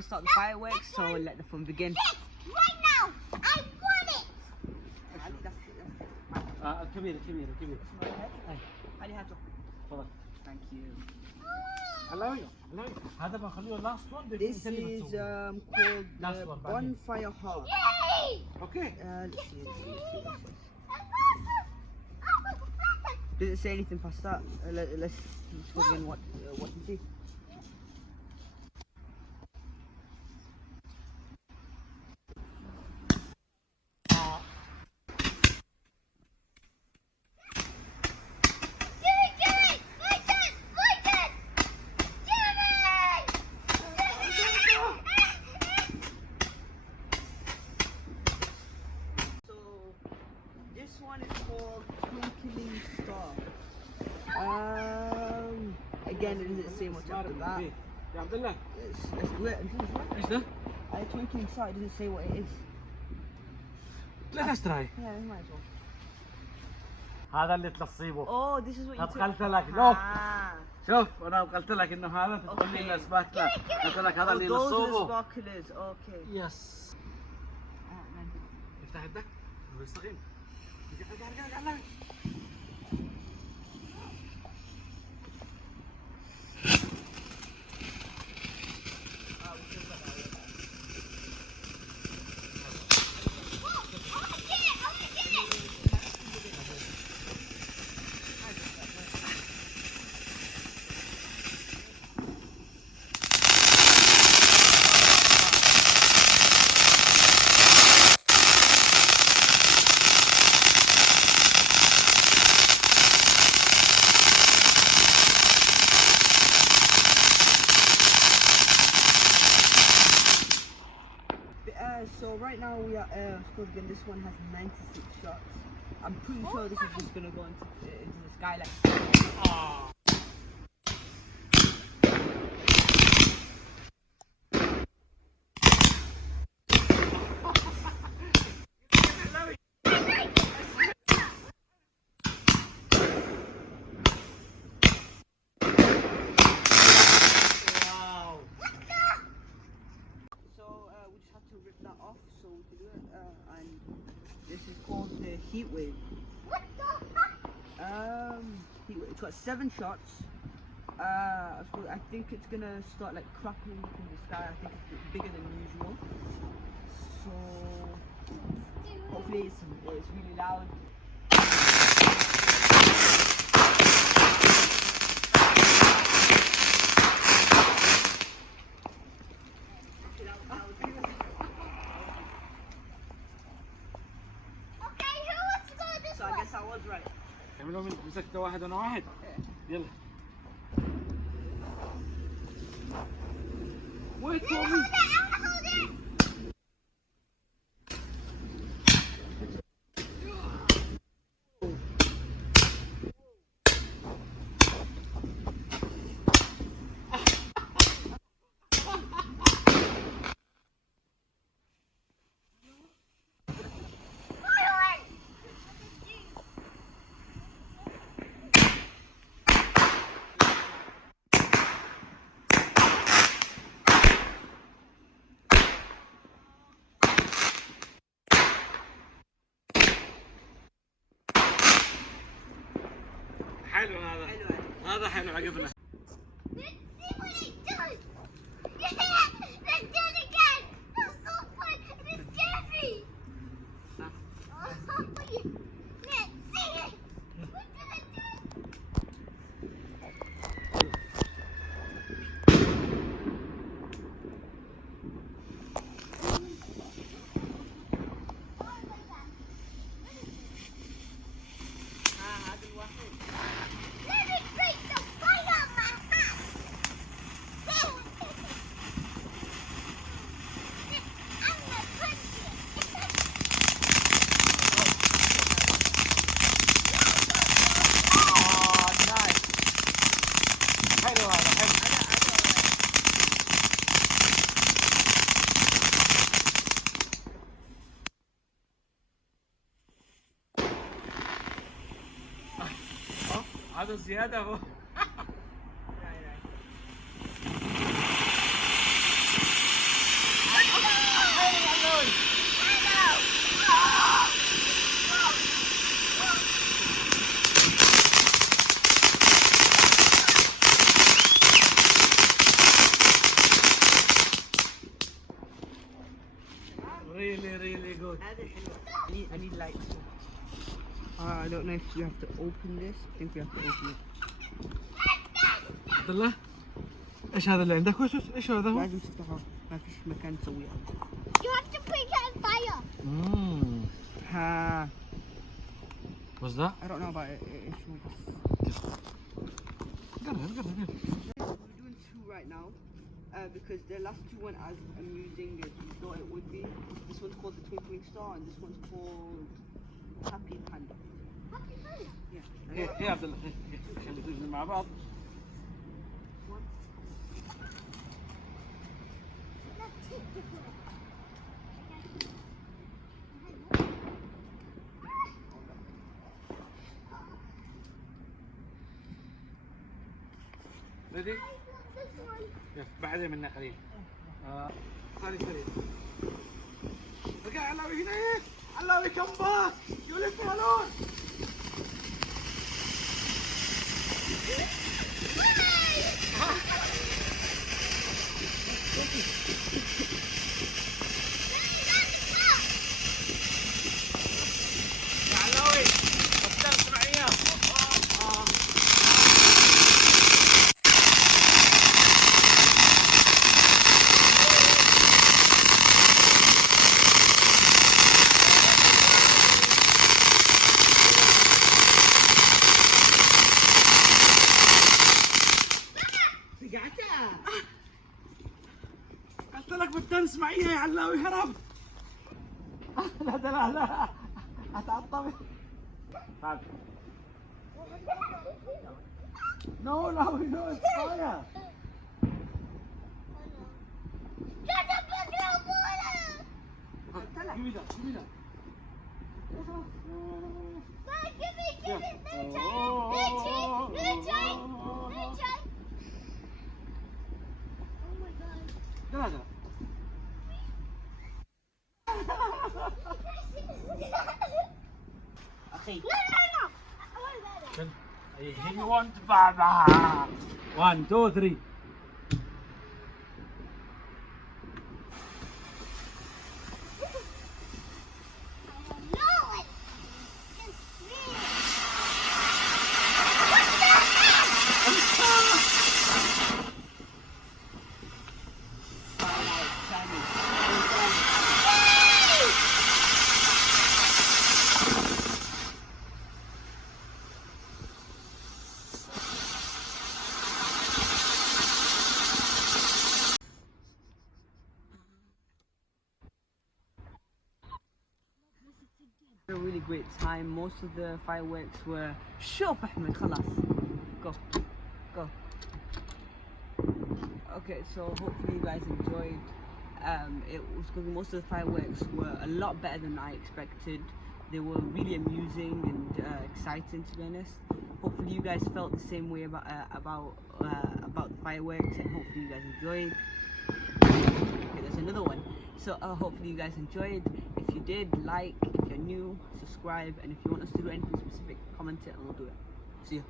Let's start the fireworks, so let the fun begin. Yes, right now! I want it! كبيرة كبيرة كبيرة. علي هاته. تفضل. Thank you. هذا بنخليه last one. This is called the Bonfire Heart. Yay! Okay. Let's see. Does it say anything past that? Let's go again. What you see? This one is called Twinkling Star. Again, it doesn't say much after that. Let's do it. ايش ده؟ Twinkling Star, it doesn't say what it is. لا تراي. Yeah, might as well. هذا اللي تصيبه. Oh, this is what you took. قلت لك لو شوف انا قلت لك انه هذا تقول لي السباكلر. قلت لك هذا اللي نصوبه. Those are the sparklers. Okay. يس. افتح يدك ويستقيم. قال So right now we are again. This one has 96 shots. I'm pretty sure this is just gonna go into the skyline. To rip that off, so we can do it. And this is called the heat wave. What the fuck? Heat wave. It's got 7 shots. I think it's gonna start like crackling up in the sky. I think it's bigger than usual. So hopefully it's really loud. So I guess I was right. اعملوا من مسكت واحد وانا واحد. يلا. Wait for me. حلو هذا. هذا حلو عجبنا. هذا زيادة هو. Right. good. I need lights. I don't know if you have to open this. I think we have to open it. عبد الله ايش هذا اللي عندك؟ ايش هذا هو؟ لازم تفتحه. ما فيش مكان تسويها. You have to bring it on fire. ها. What's that? I don't know about it. It's قرب. We're doing two right now because the last two weren't as amusing as we thought it would be. This one's called the Twinkling Star and this one's called Happy Panda. Happy fire. Yeah. ايه يا عبد الله خلي تجوا مع بعض. Let's take the photo. Ready? I love this one. يلا بعدين منا قليل. سريع. رجع علاوي هنا. علاوي كم باك. يولد بالون. يا علاوي الشمس معي. قلت لك بالدنس معي يا علاوي هرب. لا اتعطل. تعال. No, it's fire. Get the big little water. Give me that. Dad, give me. Let me try. Oh my god. لا. أخي. No. He wants Baba. 1, 2, 3. A really great time. Most of the fireworks were شوف أحمد خلاص. Go. Okay, so hopefully you guys enjoyed. It was because most of the fireworks were a lot better than I expected. They were really amusing and exciting, to be honest. Hopefully you guys felt the same way about the fireworks, and hopefully you guys enjoyed. Okay, there's another one. So hopefully you guys enjoyed. If you did, like. If you're new, subscribe. And if you want us to do anything specific, comment it and we'll do it. See ya.